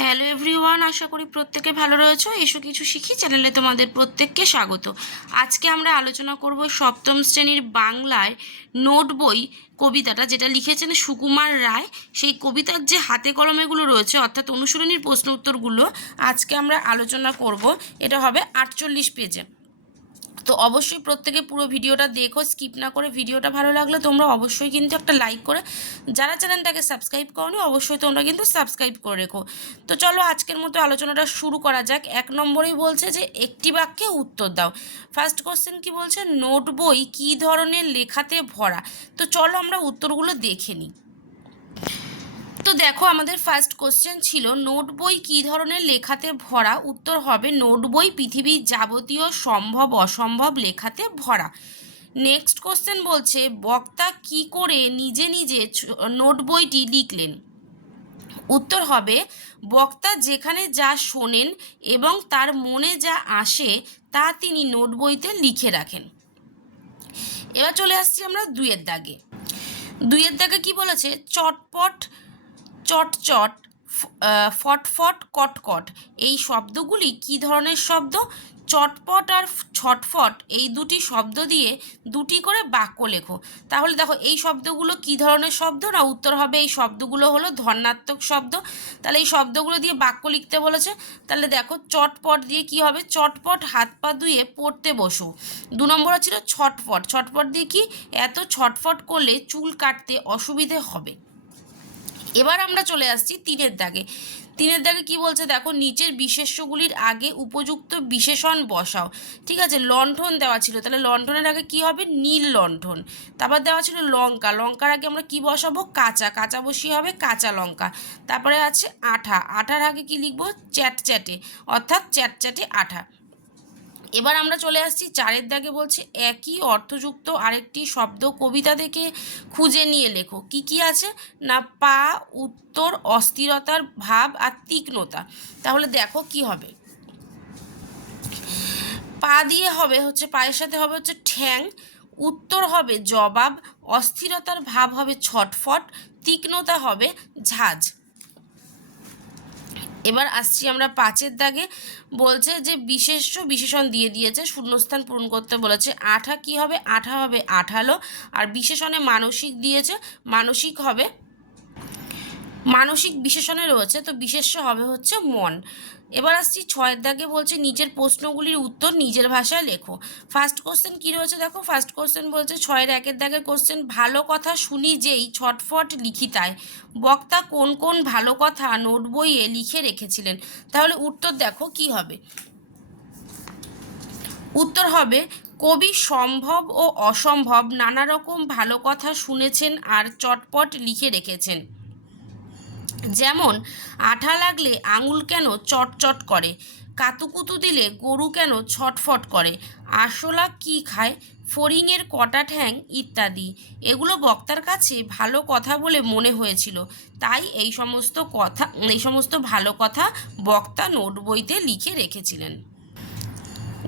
Hello everyone আশা করি প্রত্যেকে ভালো রয়েছো। এসো কিছু শিখি, চ্যানেলে তোমাদের প্রত্যেককে স্বাগত। আজকে আমরা আলোচনা করব সপ্তম শ্রেণির বাংলায় নোট বই কবিতাটা, যেটা লিখেছেন সুকুমার রায়। সেই কবিতার যে হাতে কলমেগুলো রয়েছে, অর্থাৎ অনুসরণীর প্রশ্ন উত্তরগুলো আজকে আমরা আলোচনা করব। এটা হবে আটচল্লিশ পেজে। তো অবশ্যই প্রত্যেকে পুরো ভিডিওটা দেখো স্কিপ না করে ভিডিওটা ভালো লাগলে তোমরা অবশ্যই কিন্তু একটা লাইক করে, যারা চ্যানেলটাকে সাবস্ক্রাইব করনি অবশ্যই তোমরা কিন্তু সাবস্ক্রাইব করে রেখো। তো চলো আজকের মতো আলোচনাটা শুরু করা যাক। এক নম্বরেই বলছে যে, একটি বাক্যে উত্তর দাও। ফার্স্ট কোশ্চেন কি বলছে? নোট বই কী ধরনের লেখাতে ভরা? তো চলো আমরা উত্তরগুলো দেখে নিই। তো দেখো, আমাদের ফার্স্ট কোশ্চেন ছিল, নোট বই কী ধরনের লেখাতে ভরা? উত্তর হবে, নোট বই পৃথিবীর যাবতীয় সম্ভব, অসম্ভব লেখাতে ভরা। নেক্সট কোশ্চেন বলছে, বক্তা কি করে নিজে নিজে নোট বইটি লিখলেন? উত্তর হবে, বক্তা যেখানে যা শোনেন এবং তার মনে যা আসে, তা তিনি নোট বইতে লিখে রাখেন। এবার চলে আসছি আমরা দুয়ের দাগে। দুয়ের দাগে কি বলেছে? চটপট চটচট ফ- আহ, ফটফট কটকট এই শব্দগুলি কি ধরনের শব্দ? চটপট আর ছটফট এই দুটি শব্দ দিয়ে দুটি করে বাক্য লেখো। তাহলে দেখো এই শব্দগুলো কি ধরনের শব্দ? না উত্তর হবে এই শব্দগুলো হলো ধর্নাত্মক শব্দ। তাহলে এই শব্দগুলো দিয়ে বাক্য লিখতে বলেছে। তাহলে দেখো চটপট দিয়ে কি হবে? চটপট হাত পা ধুয়ে পড়তে বসো। দু নম্বর ছিল ছটফট। ছটফট দিয়ে কি? এত ছটফট করলে চুল কাটতে অসুবিধে হবে। এবার আমরা চলে আসছি তিনের দাগে। তিনের দাগে কি বলছে দেখো, নিচের বিশেষ্যগুলির আগে উপযুক্ত বিশেষণ বসাও। ঠিক আছে, লণ্ঠন দেওয়া ছিল। তাহলে লণ্ঠনের আগে কি হবে? নীল লণ্ঠন। তারপর দেওয়া ছিল লঙ্কা। লঙ্কার আগে আমরা কি বসাবো? কাঁচা। কাঁচা বসিয়ে হবে কাঁচা লঙ্কা। তারপরে আছে আঠা। আঠার আগে কি লিখব? চ্যাট চ্যাটে। অর্থাৎ চ্যাট চ্যাটে আঠা। এবার আমরা চলে আসছি চারের দাগে বলছে, একই অর্থযুক্ত আরেকটি শব্দ কবিতা থেকে খুঁজে নিয়ে লেখো। কি কি আছে? না, পা, উত্তর, অস্থিরতার ভাব আর তীক্ষ্ণতা। তাহলে দেখো কি হবে। পা দিয়ে হবে হচ্ছে, পায়ের সাথে হবে হচ্ছে ঠ্যাং, উত্তর হবে জবাব, অস্থিরতার ভাব হবে ছটফট, তীক্ষ্ণতা হবে ঝাঁঝ এবার আসছি আমরা পাঁচের দাগে। বলছে যে বিশেষ বিশেষণ দিয়ে দিয়েছে, শূন্যস্থান পূরণ করতে বলেছে, আঠা কি হবে? আঠা হবে আঠালো। আর বিশেষণে মানসিক দিয়েছে, মানসিক হবে মানসিক বিশেষণে রয়েছে, তো বিশেষ্য হবে হচ্ছে মন। এবার আসছি ছয়ের দাগে বলছে, নিজের প্রশ্নগুলির উত্তর নিজের ভাষায় লেখো। ফার্স্ট কোশ্চেন কী রয়েছে দেখো? ফার্স্ট কোশ্চেন বলছে, ছয়ের একের দাগের কোশ্চেন ভালো কথা শুনি যেই ছটফট লিখিতায়। বক্তা কোন কোন ভালো কথা নোট বইয়ে লিখে রেখেছিলেন? তাহলে উত্তর দেখো কি হবে। উত্তর হবে, কবি সম্ভব ও অসম্ভব নানা রকম ভালো কথা শুনেছেন আর চটপট লিখে রেখেছেন। যেমন, আঠা লাগলে আঙুল কেন চটচট করে? কাতুকুতু দিলে গরু কেন ছটফট করে? আরশোলা কি খায়? ফড়িংয়ের কটা ঠ্যাং ইত্যাদি। এগুলো বক্তার কাছে ভালো কথা বলে মনে হয়েছিল। তাই এই সমস্ত কথা, এই সমস্ত ভালো কথা বক্তা নোট বইতে লিখে রেখেছিলেন।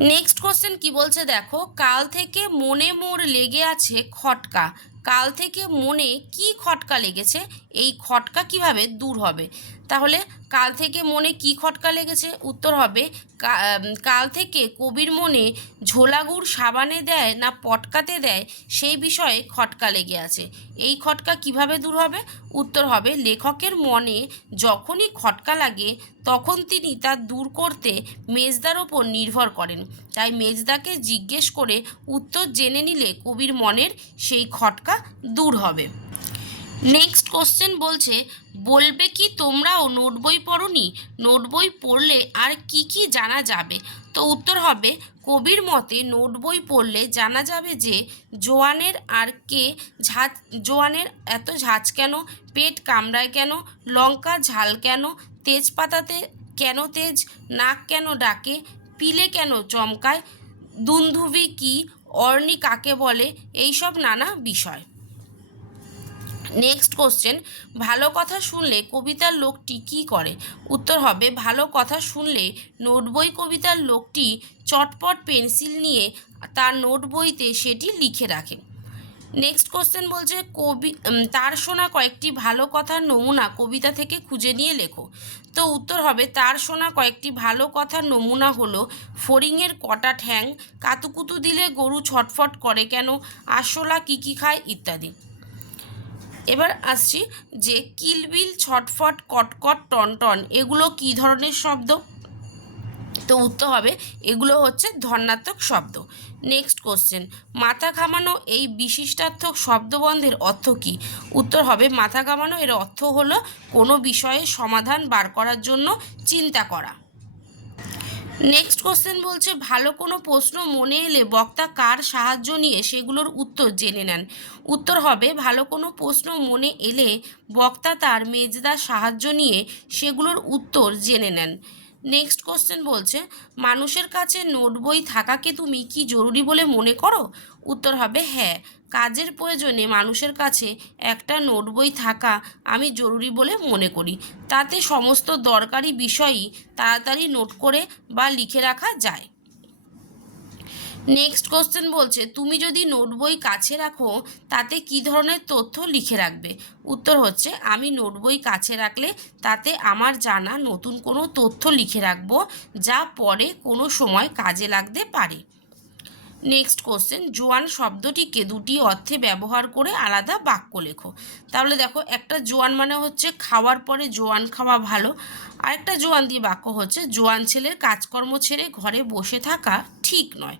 নেক্সট কোশ্চেন কি বলছে দেখো? কাল থেকে মনে মোর লেগে আছে খটকা। কাল থেকে মনে কি খটকা লেগেছে? এই খটকা কীভাবে দূর হবে? তাহলে কাল থেকে মনে কি খটকা লেগেছে? উত্তর হবে কাল থেকে কবির মনে ঝোলাগুড় সাবানে দেয় না পটকাতে দেয়, সেই বিষয়ে খটকা লেগে আছে। এই খটকা কীভাবে দূর হবে? উত্তর হবে, লেখকের মনে যখনই খটকা লাগে, তখন তিনি তা দূর করতে মেজদার ওপর নির্ভর করেন। তাই মেজদাকে জিজ্ঞেস করে উত্তর জেনে নিলে কবির মনের সেই খটকা দূর হবে। নেক্সট কোশ্চেন বলছে, বলবে কি তোমরাও নোট বই পড়নি? নোট বই পড়লে আর কি কি জানা যাবে? তো উত্তর হবে, কবির মতে নোট বই পড়লে জানা যাবে যে জোয়ানের আর কে ঝাঁজ, জোয়ানের এত ঝাঁজ কেন? পেট কামড়ায় কেন? লঙ্কা ঝাল কেন? তেজপাতাতে কেন তেজ? নাক কেন ডাকে? পিলে কেন চমকায়? দুন্ধুবি কি? অর্নি কাকে বলে? এইসব নানা বিষয়। নেক্সট কোশ্চেন ভালো কথা শুনলে কবিতার লোকটি কি করে? উত্তর হবে, ভালো কথা শুনলে নোট বই কবিতার লোকটি চটপট পেন্সিল নিয়ে তার নোট বইতে সেটি লিখে রাখে। নেক্সট কোশ্চেন বলছে, কবি তার শোনা কয়েকটি ভালো কথার নমুনা কবিতা থেকে খুঁজে নিয়ে লেখো। তো উত্তর হবে, তার শোনা কয়েকটি ভালো কথার নমুনা হলো ফড়িংয়ের কটা ঠ্যাং, কাতুকুতু দিলে গরু ছটফট করে কেন, আরশোলা কী কী খায়, ইত্যাদি। এবার আসছি যে কিলবিল ছটফট, কটকট, টনটন, এগুলো কী ধরনের শব্দ? তো উত্তর হবে, এগুলো হচ্ছে ধর্নাত্মক শব্দ। নেক্সট কোশ্চেন মাথা ঘামানো এই বিশিষ্টার্থক শব্দবন্ধের অর্থ কী? উত্তর হবে, মাথা ঘামানো এর অর্থ হলো কোনো বিষয়ে সমাধান বার করার জন্য চিন্তা করা। নেক্সট কোশ্চেন বলছে, ভালো কোনো প্রশ্ন মনে এলে বক্তা কার সাহায্য নিয়ে সেগুলোর উত্তর জেনে নেন? উত্তর হবে, ভালো কোনো প্রশ্ন মনে এলে বক্তা তার মেজদার সাহায্য নিয়ে সেগুলোর উত্তর জেনে নেন। নেক্সট কোশ্চেন বলছে, মানুষের কাছে নোট বই থাকাকে তুমি কি জরুরি বলে মনে করো? উত্তর হবে হ্যাঁ কাজের প্রয়োজনে মানুষের কাছে একটা নোট বই থাকা আমি জরুরি বলে মনে করি। তাতে সমস্ত দরকারি বিষয়ই তাড়াতাড়ি নোট করে বা লিখে রাখা যায়। নেক্সট কোশ্চেন বলছে, তুমি যদি নোট বই কাছে রাখো, তাতে কি ধরনের তথ্য লিখে রাখবে? উত্তর হচ্ছে, আমি নোট বই কাছে রাখলে তাতে আমার জানা নতুন কোনো তথ্য লিখে রাখব, যা পরে কোনো সময় কাজে লাগতে পারে। নেক্সট কোশ্চেন জোয়ান শব্দটিকে দুটি অর্থে ব্যবহার করে আলাদা বাক্য লেখো। তাহলে দেখো, একটা জোয়ান মানে হচ্ছে খাওয়ার পরে জোয়ান খাওয়া ভালো, আরেকটা জোয়ান দিয়ে বাক্য হচ্ছে, জোয়ান ছেলের কাজকর্ম ছেড়ে ঘরে বসে থাকা ঠিক নয়।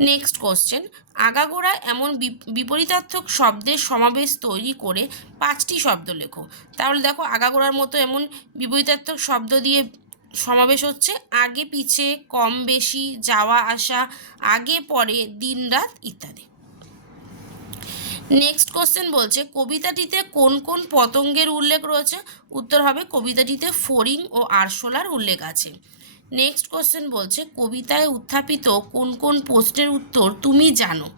নেক্সট কোশ্চেন আগাগোড়া এমন বিপ- বিপরীতার্থক শব্দের সমাবেশ তৈরি করে পাঁচটি শব্দ লেখো। তাহলে দেখো আগাগোড়ার মতো এমন বিপরীতার্থক শব্দ দিয়ে সমাবেশ হচ্ছে। আগে পিছে, কম বেশি, যাওয়া আসা, আগে পরে, দিন রাত ইত্যাদি। নেক্সট কোশ্চেন বলছে, কবিতাটিতে কোন কোন পতঙ্গের উল্লেখ রয়েছে? উত্তর হবে কবিতাটিতে ফড়িং ও আরশোলার উল্লেখ আছে। নেক্সট কোশ্চেন বলছে, কবিতায় উত্থাপিত কোন কোন প্রশ্নের উত্তর তুমি জানো?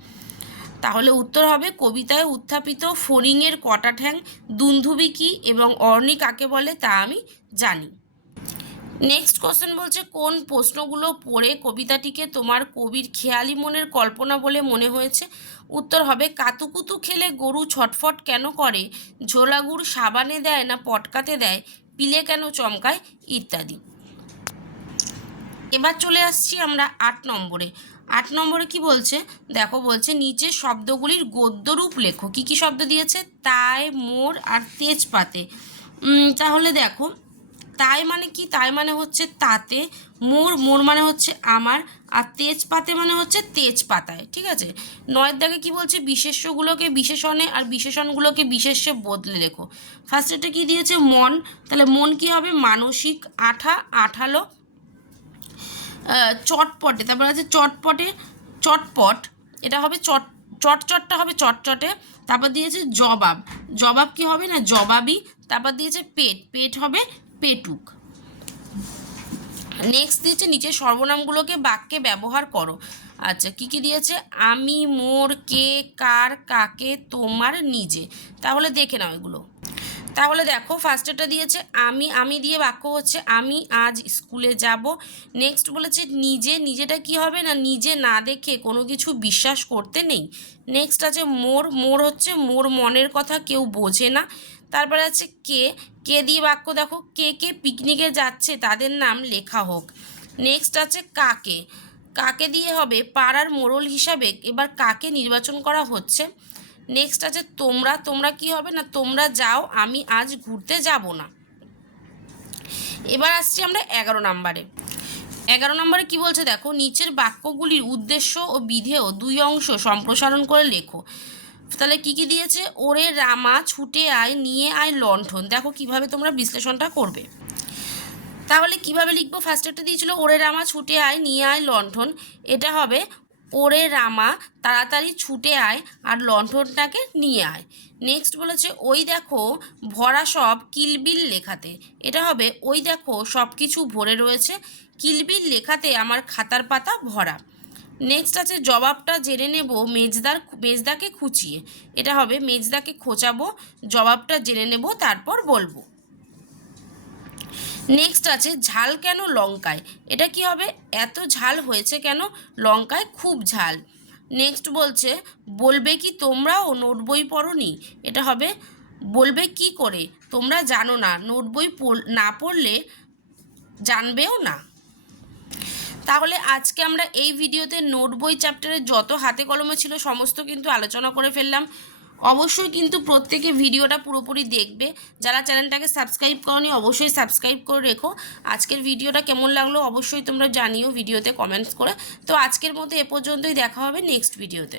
তাহলে উত্তর হবে, কবিতায় উত্থাপিত ফড়িংয়ের কটা ঠ্যাং, দুন্ধুবি কী এবং অর্ণি কাকে বলে তা আমি জানি। নেক্সট কোশ্চেন বলছে, কোন প্রশ্নগুলো পড়ে কবিতাটিকে তোমার কবির খেয়ালি মনের কল্পনা বলে মনে হয়েছে? উত্তর হবে, কাতুকুতু খেলে গরু ছটফট কেন করে, ঝোলাগুড় সাবানে দেয় না পটকাতে দেয়, পিলে কেন চমকায়, ইত্যাদি। এবার চলে আসছি আমরা আট নম্বরে। আট নম্বরে কি বলছে? দেখো বলছে নিচে শব্দগুলির গদ্যরূপ লেখো। কি কি শব্দ দিয়েছে? তাই, মোর আর তেজপাতে। তাহলে দেখো, তাই মানে কি? তাই মানে হচ্ছে তাতে, মোর মোর মানে হচ্ছে আমার, আর তেজপাতে মানে হচ্ছে তেজপাতায়, ঠিক আছে? নয়ের দাগে কি বলছে? বিশেষ্যগুলোকে বিশেষণে আর বিশেষণগুলোকে বিশেষ্যে বদলে লেখো। ফার্স্ট এটা কি দিয়েছে? মন। তাহলে মন কি হবে? মানসিক আঠা, আঠালো চটপটে, তারপর আছে চটপটে, চটপট, এটা হবে চট, চটচটটা হবে চটচটে, তারপর দিয়েছে জবাব জবাব কি হবে না জবাবই তারপর দিয়েছে পেট পেট হবে পেটুক। নেক্সট দিয়েছে নিচে সর্বনামগুলোকে বাক্যে ব্যবহার করো। আচ্ছা কি কি দিয়েছে? আমি, মোর, কে, কার, কাকে, তোমার, নিজে। তাহলে দেখে নাও এগুলো। তাহলে দেখো ফার্স্টেটা দিয়েছে, আমি আমি দিয়ে বাক্য হচ্ছে, আমি আজ স্কুলে যাব। নেক্সট বলেছে, নিজে, নিজেটা কি হবে না নিজে না দেখে কোনো কিছু বিশ্বাস করতে নেই? নেক্সট আছে, মোর মোর হচ্ছে, মোর মনের কথা কেউ বোঝে না। তারপরে আছে, কে কে দিয়ে বাক্য দেখো, কে কে পিকনিকে যাচ্ছে তাদের নাম লেখা হোক। নেক্সট আছে, কাকে? কাকে দিয়ে হবে? পাড়ার মোড়ল হিসাবে এবার কাকে নির্বাচন করা হচ্ছে? নেক্সট আছে, তোমরা তোমরা কি হবে না? তোমরা যাও, আমি আজ ঘুরতে যাব না। এবার আসছি আমরা এগারো নম্বরে। এগারো নম্বরে কি বলছে দেখো, নিচের বাক্যগুলির উদ্দেশ্য ও বিধেয় দুই অংশ সম্প্রসারণ করে লেখো। তাহলে কি কি দিয়েছে? ওরে রামা, ছুটে আয়, নিয়ে আয় লণ্ঠন। দেখো কীভাবে তোমরা বিশ্লেষণটা করবে। তাহলে কীভাবে লিখব? ফার্স্টেরটা দিয়েছিল, ওরে রামা, ছুটে আয়, নিয়ে আয় লণ্ঠন। এটা হবে ওরে রামা, তাড়াতাড়ি ছুটে আয় আর লণ্ঠনটাকে নিয়ে আয়। নেক্সট বলেছে, ওই দেখো ভরা সব কিলবিল লেখাতে। এটা হবে, ওই দেখো সব কিছু ভরে রয়েছে, কিলবিল লেখাতে আমার খাতার পাতা ভরা। নেক্সট আছে, জবাবটা জেনে নেব মেজদার, মেজদাকে খুঁচিয়ে। এটা হবে, মেজদাকে খোঁচাবো, জবাবটা জেনে নেব, তারপর বলব। নেক্সট আছে, ঝাল কেন লঙ্কায়? এটা কি হবে? এত ঝাল হয়েছে কেন? লঙ্কায় খুব ঝাল। নেক্সট বলছে, বলবে কি তোমরাও নোট বই পড়নি? এটা হবে, বলবে কি করে? তোমরা জানো না, নোট বই না পড়লে জানবেও না। তাহলে আজকে আমরা এই ভিডিওতে নোট বই চ্যাপ্টারের যত হাতে কলমে ছিল, সমস্ত কিন্তু আলোচনা করে ফেললাম। অবশ্যই কিন্তু প্রত্যেকে ভিডিওটা পুরোপুরি দেখবে। যারা চ্যানেলটাকে সাবস্ক্রাইব করনি, অবশ্যই সাবস্ক্রাইব করে রেখো। আজকের ভিডিওটা কেমন লাগল অবশ্যই তোমরা জানিও ভিডিওতে কমেন্টস করে। তো আজকের মতো এ পর্যন্তই, দেখা হবে নেক্সট ভিডিওতে